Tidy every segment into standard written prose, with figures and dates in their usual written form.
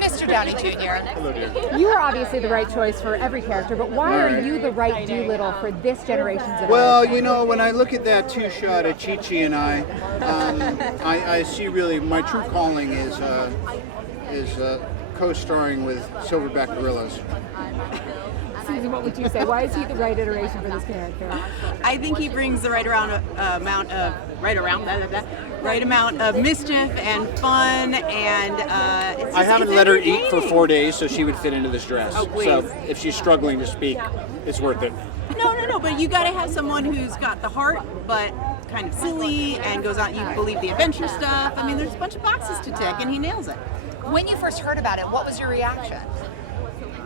Mr. Downey Jr. Hello, dear. You are obviously the right choice for every character, but why are you the right Dolittle for this generation's iteration? Well, you know, when I look at that two-shot of Chi-Chi and I see really my true calling is co-starring with silverback gorillas. Susan, what would you say? Why is he the right iteration for this character? I think he brings the right amount of mischief and fun, and I haven't let her eat for 4 days, so she would fit into this dress. Oh, please. So if she's struggling to speak, it's worth it. No, but you got to have someone who's got the heart, but kind of silly, and goes out. You believe the adventure stuff. I mean, there's a bunch of boxes to tick, and he nails it. When you first heard about it, what was your reaction?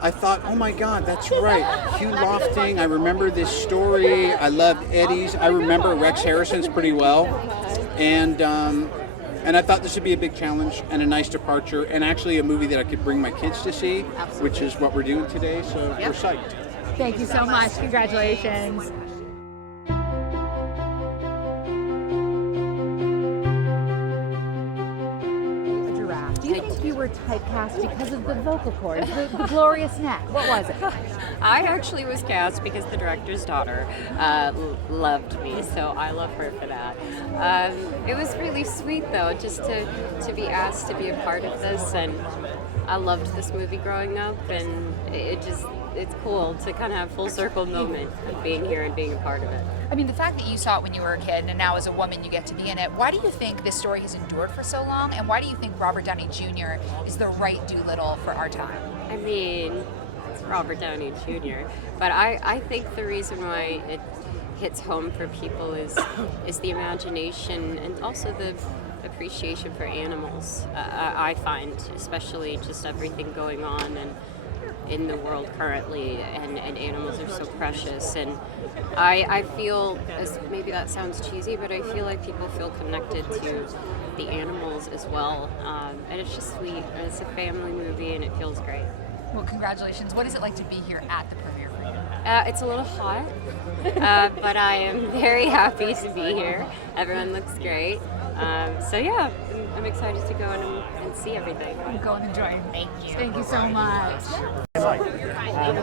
I thought, oh my God, that's right. Hugh Lofting, I remember this story. I loved Eddie's. I remember Rex Harrison's pretty well. And I thought this would be a big challenge and a nice departure, and actually a movie that I could bring my kids to see, which is what we're doing today, so we're psyched. Thank you so much. Congratulations. Do you think you were typecast because of the vocal cords, the glorious neck? What was it? I actually was cast because the director's daughter loved me, so I love her for that. It was really sweet, though, just to be asked to be a part of this, and I loved this movie growing up, and it's cool to kind of have full circle moment of being here and being a part of it. I mean, the fact that you saw it when you were a kid and now as a woman you get to be in it, why do you think this story has endured for so long, and why do you think Robert Downey Jr. is the right Dolittle for our time? I mean, it's Robert Downey Jr., but I think the reason why it hits home for people is the imagination and also the appreciation for animals. I find, especially just everything going on and in the world currently, and animals are so precious, and I feel, as maybe that sounds cheesy, but I feel like people feel connected to the animals as well, and it's just sweet, and it's a family movie, and it feels great. Well, congratulations. What is it like to be here at the premiere for you? It's a little hot, but I am very happy to be here. Everyone looks great, so yeah, I'm excited to go and see everything. Go and enjoy. Thank you. Thank you so much. And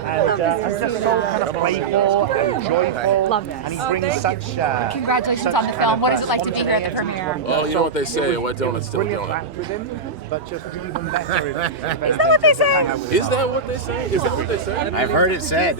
just so kind of playful and joyful. Love this. And he brings such. Congratulations such on the kind film. of, What is it like to be here at the premiere? Well, you know what they say, what don't it's still brilliant going. act with him, but just even better. Is that what they say? Is that what they say? Is that what they say? I've heard it said.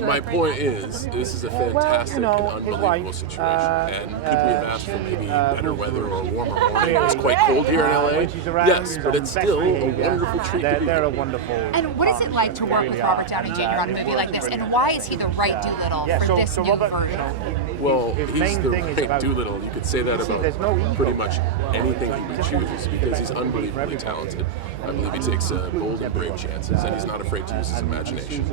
My point is, this is a fantastic and unbelievable situation, and could we have asked for maybe better weather or warmer morning? It's quite cold here in LA. Yes, but it's still a wonderful treat to be They're here. a wonderful. And what is it like to work with Robert Downey Jr. on a movie like this, and why is he the right Dolittle for this new version? Well, his he's main the thing is right about- Dolittle. You could say that there's no about ego. pretty much anything he chooses, because he's unbelievably talented. I believe he takes bold and brave chances, and he's not afraid to use his imagination.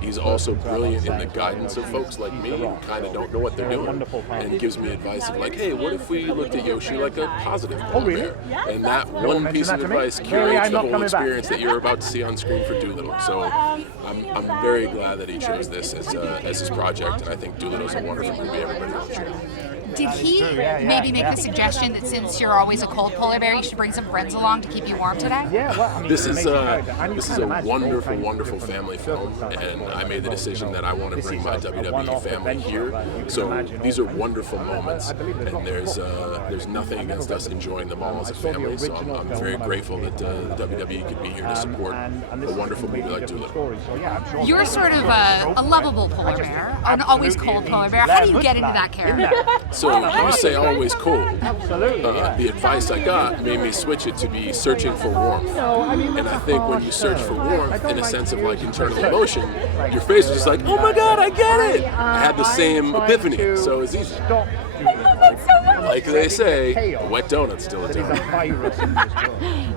He's also brilliant in the guidance of folks like me who kind of don't know what they're doing, and gives me advice of like, hey, what if we looked at Yoshi like a positive polar bear? And that one piece of advice curates the whole experience that you're about to see on screen for Dolittle. So I'm very glad that he chose this as his project, and I think Dolittle's a wonderful movie. Everybody should watch it. Did he maybe make the suggestion that since you're always a cold polar bear, you should bring some friends along to keep you warm today? Yeah, well, I mean, This is a imagine wonderful, all wonderful kinds of family different film, and I made the decision that I want to This bring is my a WWE one-off family adventure, here. right? You can So imagine these all are the wonderful things. moments, I believe they've and got there's nothing against us enjoying them all as a I saw the family. So original I'm film very when I was grateful a that kid. WWE could be here to support and a this is wonderful movie completely like different Dolittle. story. So, yeah, I'm sure You're sort of a lovable polar bear, an always cold polar bear. How do you get into that character? So you say always cold. Absolutely. The advice I got made me switch it to be searching for warmth. And I think when you search for warmth in a sense of like internal emotion, your face is just like, oh my God, I get it. I had the same epiphany, so it's easy. Like they say, a wet donut's still a donut.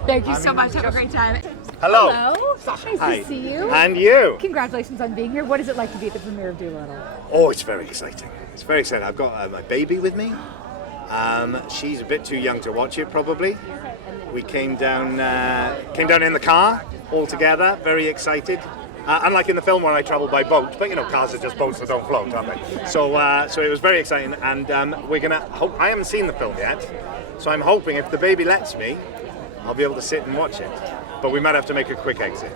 Thank you so much. Have a great time. Hello. Hello. Nice Hi. to see you. And you. Congratulations on being here. What is it like to be at the premiere of Dolittle? Oh, it's very exciting. It's very exciting. I've got my baby with me. She's a bit too young to watch it, probably. We came down in the car all together, very excited. Unlike in the film where I travel by boat, but you know, cars are just boats that don't float, aren't they? So it was very exciting, and we're gonna hope. I haven't seen the film yet, so I'm hoping if the baby lets me, I'll be able to sit and watch it. But we might have to make a quick exit.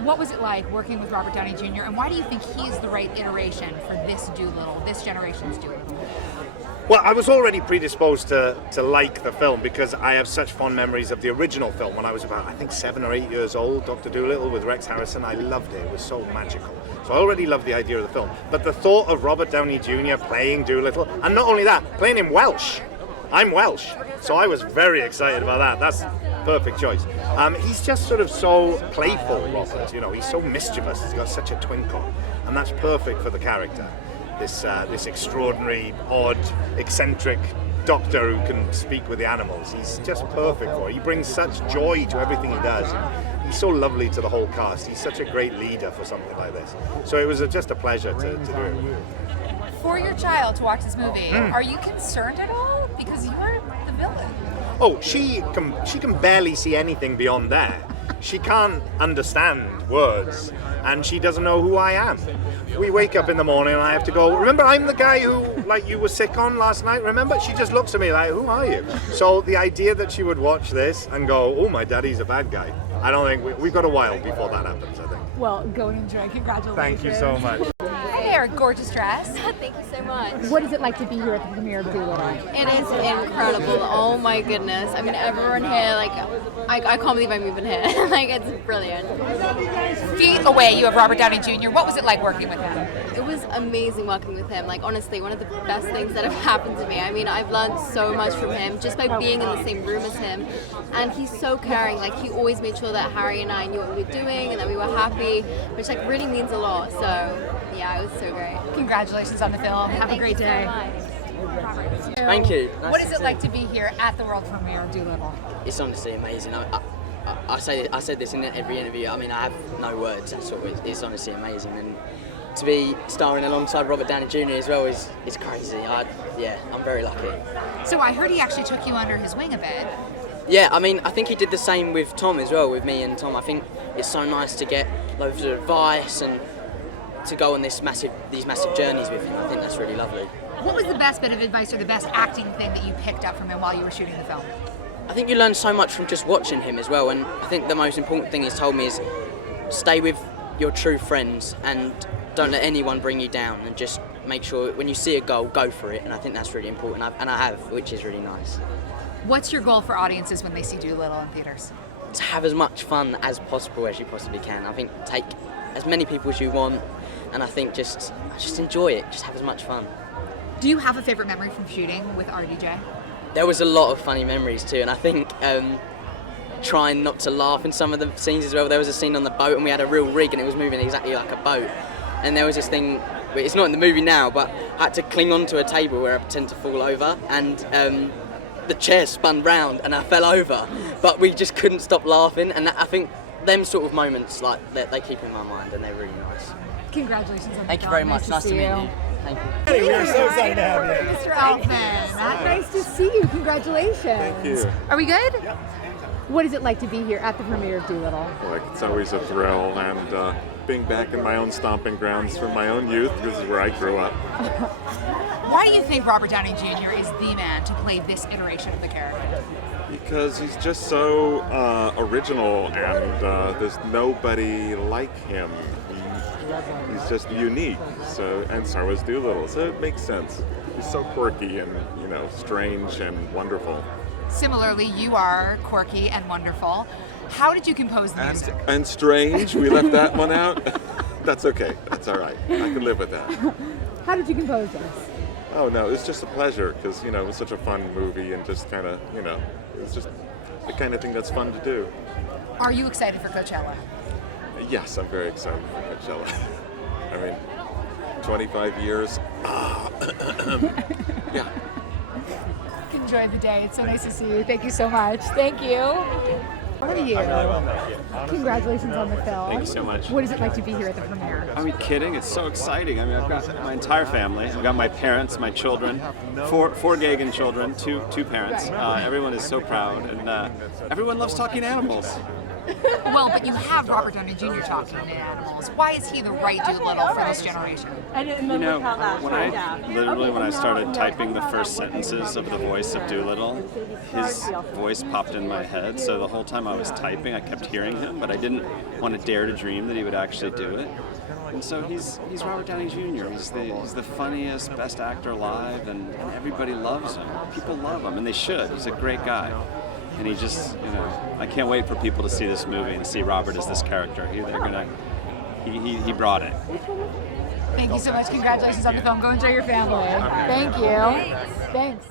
What was it like working with Robert Downey Jr. and why do you think he is the right iteration for this Dolittle, this generation's Dolittle? Well, I was already predisposed to like the film because I have such fond memories of the original film when I was about, I think, 7 or 8 years old, Dr. Dolittle with Rex Harrison. I loved it. It was so magical. So I already loved the idea of the film. But the thought of Robert Downey Jr. playing Dolittle, and not only that, playing him Welsh. I'm Welsh, so I was very excited about that. That's a perfect choice. He's just sort of so playful, Robert. You know, he's so mischievous. He's got such a twinkle, and that's perfect for the character. This extraordinary, odd, eccentric doctor who can speak with the animals. He's just perfect for it. He brings such joy to everything he does. He's so lovely to the whole cast. He's such a great leader for something like this. So it was just a pleasure to do it. For your child to watch this movie, are you concerned at all? Because you're the villain. Oh, she can barely see anything beyond there. She can't understand words, and she doesn't know who I am. We wake up in the morning and I have to go, remember I'm the guy who, like, you were sick on last night, remember? She just looks at me like, who are you? So the idea that she would watch this and go, oh, my daddy's a bad guy, I don't think, we've got a while before that happens, I think. Well, go and enjoy. Congratulations. Thank you so much. Hi there, gorgeous dress. Thank you so much. What is it like to be here at the premiere of Dolittle? It is incredible. Oh my goodness. I mean, everyone here, like, I can't believe I'm even here. Like, it's brilliant. Feet away, you have Robert Downey Jr. What was it like working with him? It was amazing working with him. Like, honestly, one of the best things that have happened to me. I mean, I've learned so much from him just by being in the same room as him. And he's so caring. Like, he always made sure that Harry and I knew what we were doing and that we were happy, which, like, really means a lot. So, yeah, it was so great. Congratulations on the film. Have a great day. Thank you. What is it like to be here at the world premiere of Dolittle? It's honestly amazing. I said this in every interview. I mean, I have no words. That's all. It's honestly amazing, and to be starring alongside Robert Downey Jr. as well is crazy. I'm very lucky. So I heard he actually took you under his wing a bit. Yeah, I mean, I think he did the same with Tom as well, with me and Tom. I think it's so nice to get loads of advice and to go on these massive journeys with him. I think that's really lovely. What was the best bit of advice or the best acting thing that you picked up from him while you were shooting the film? I think you learn so much from just watching him as well, and I think the most important thing he's told me is stay with your true friends and don't let anyone bring you down, and just make sure when you see a goal, go for it, and I think that's really important, and I have, which is really nice. What's your goal for audiences when they see Dolittle in theaters? To have as much fun as possible as you possibly can. I think take as many people as you want, and I think just enjoy it, just have as much fun. Do you have a favorite memory from shooting with RDJ? There was a lot of funny memories too, and I think trying not to laugh in some of the scenes as well. There was a scene on the boat and we had a real rig and it was moving exactly like a boat. And there was this thing, it's not in the movie now, but I had to cling onto a table where I pretend to fall over, and the chair spun round and I fell over, but we just couldn't stop laughing, and I think them sort of moments, like, they keep in my mind and they're really nice. Congratulations on the Thank you film. very much. Nice to meet you. Thank you. Hey, we're so excited to have you. Mr. Altman. Nice to see you. Congratulations. Thank you. Are we good? Yep. What is it like to be here at the premiere of Dolittle? Like, it's always a thrill, and being back in my own stomping grounds from my own youth, this is where I grew up. Why do you think Robert Downey Jr. is the man to play this iteration of the character? Because he's just so original, and there's nobody like him. He's just unique. So is Dolittle. So it makes sense. He's so quirky and strange and wonderful. Similarly, you are quirky and wonderful. How did you compose the music? And strange. We left that one out. That's okay. That's all right. I can live with that. How did you compose this? Oh no, it's just a pleasure because it was such a fun movie and just kind of it's just the kind of thing that's fun to do. Are you excited for Coachella? Yes, I'm very excited for Coachella. I mean, 25 years. Yeah. Enjoy the day. It's so nice to see you. Thank you so much. Thank you. How are you? Congratulations on the film. Thank you so much. What is it like to be here at the premiere? Are we kidding? It's so exciting. I mean, I've got my entire family. I've got my parents, my children, four Gagan children, two parents. Everyone is so proud, and everyone loves talking animals. Well, but you have Robert Downey Jr. talking to animals. Why is he the right Doolittle for this generation? When I started typing the first sentences of the voice of Doolittle, his voice popped in my head. So the whole time I was typing, I kept hearing him, but I didn't want to dare to dream that he would actually do it. And so he's Robert Downey Jr. He's the funniest, best actor alive, and everybody loves him. People love him, and they should. He's a great guy. And he just, I can't wait for people to see this movie and see Robert as this character. He brought it. Thank you so much. Congratulations on the film. Go enjoy your family. Thank you. Thanks.